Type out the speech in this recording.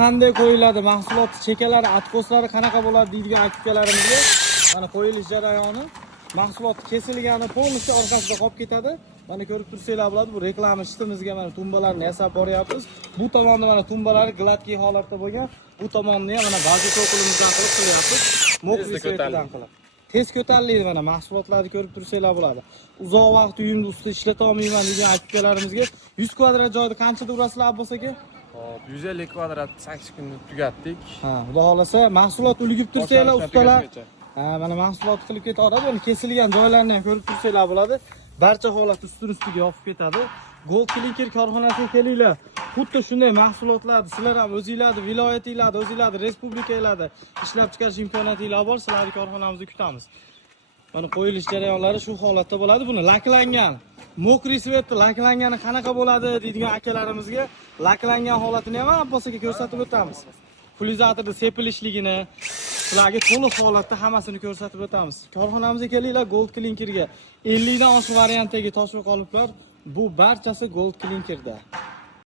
qanday qo'yiladi, mahsulot chekalari, atkoslari qanaqa bo'ladi deydigan aka-ukalarimizga mana qo'yilish jarayoni, mahsulot kesilgani polностью orqasida qolib ketadi. Mana ko'rib tursanglar bo'ladi, bu reklama shitimizga mana tumbalarni yasab boryapmiz. Bu tomonda mana tumbalari gladkiy holatda bo'lgan, bu tomonni ham mana baza to'qilimizdan qilib qilyapmiz. Mokriy svetidan qilib. Tez ko'tariladi mana mahsulotlarni ko'rib tursanglar bo'ladi. Uzoq vaqt uyimda ustida ishlata olmayman degan aka-ukalarimizga 100 kvadrat joyda qanchada urasizlar Abbos aka? Hop, 150 kvadrat 8 kunda tugatdik. Ha, xudo xolasa mahsulot ulgib tursanglar ustalar. Ha, mana mahsulot qilib ketadi. Buni kesilgan joylarni ham ko'rib tursanglar bo'ladi. Barcha holat ustun-ustiga yopib ketadi. Gold Clinker korxonasiga kelinglar. Xuddi shunday mahsulotlarni sizlar ham o'zingizlarni viloyatingizlarda, o'zingizlarni respublikangizlarda ishlab chiqarish imkoniyatingiz bor. Sizlarni korxonamizda kutamiz. Mana qo'yilish jarayonlari shu holatda bo'ladi. Buni laklangan, mokriy svetda laklangani qanaqa bo'ladi deydigan akalarimizga laklangan holatini ham Abbos aka ko'rsatib o'tamiz. Pulizatorda sepilishligini sizlarga to'liq holatda hammasini ko'rsatib o'tamiz. Korxonamizga kelinglar, Gold Clinkerga 50 dan oshiq variantdagi tosh va qoliplar bu barchasi Gold Clinkerda.